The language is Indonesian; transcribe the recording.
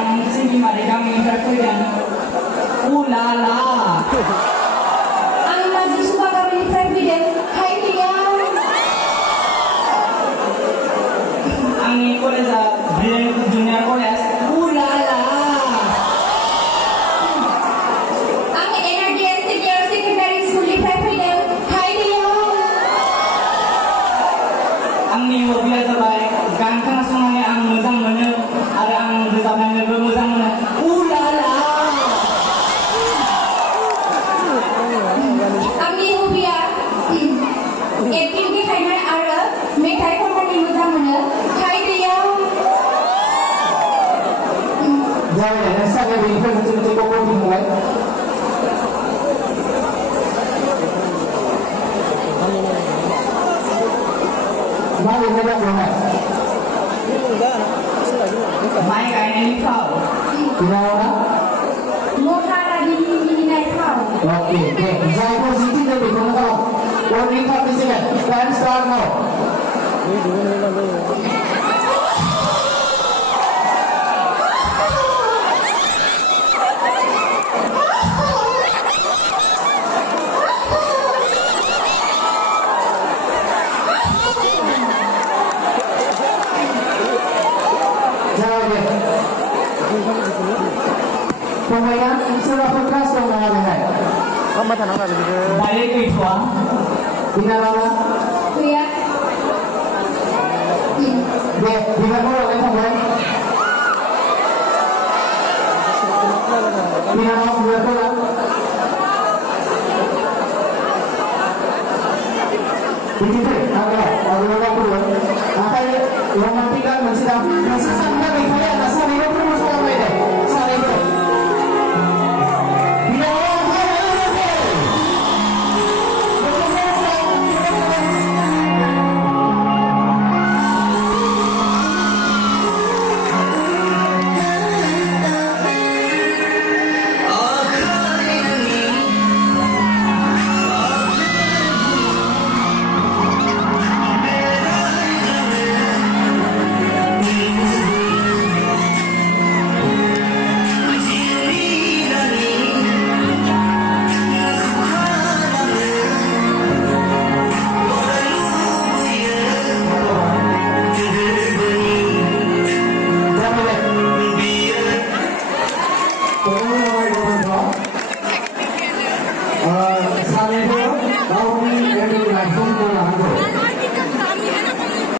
ang sige mari kami terkuyan. Ula la. Ang nagsusuka kami ni President, hai dia. Ang college sa junior college. Ula la. Ang energy and secondary school ni President, hai dia. Ang niyo biar sabay kan sungai ang muzang mana ada ang desabannya muzang mana. Ula la. Ang niyo biar etin ke khaina ara methai khormani muzang mana, hai dia. Jangan ya, saya berikan macam-macam pokok di mulai. Mana yang ada mulai? Mai cái này đi khẩu. Tidak ada. Khoirabari College. Okay, okay. Saya posisi dari mana? Warning participant. Can start now. Pemain sudah berkelas dong mengalami. Kamu tanah kan gitu. Balik ke Tua. Bina lama. Kuya. Bina bola kan pemain. Bina mau buat bola. Begitu, agak kedua. Makanya yang matikan masih dah. Masih sangat dikaya. Asal ini pun masuk ke medan. Asal itu. Salah itu, tahun ini yang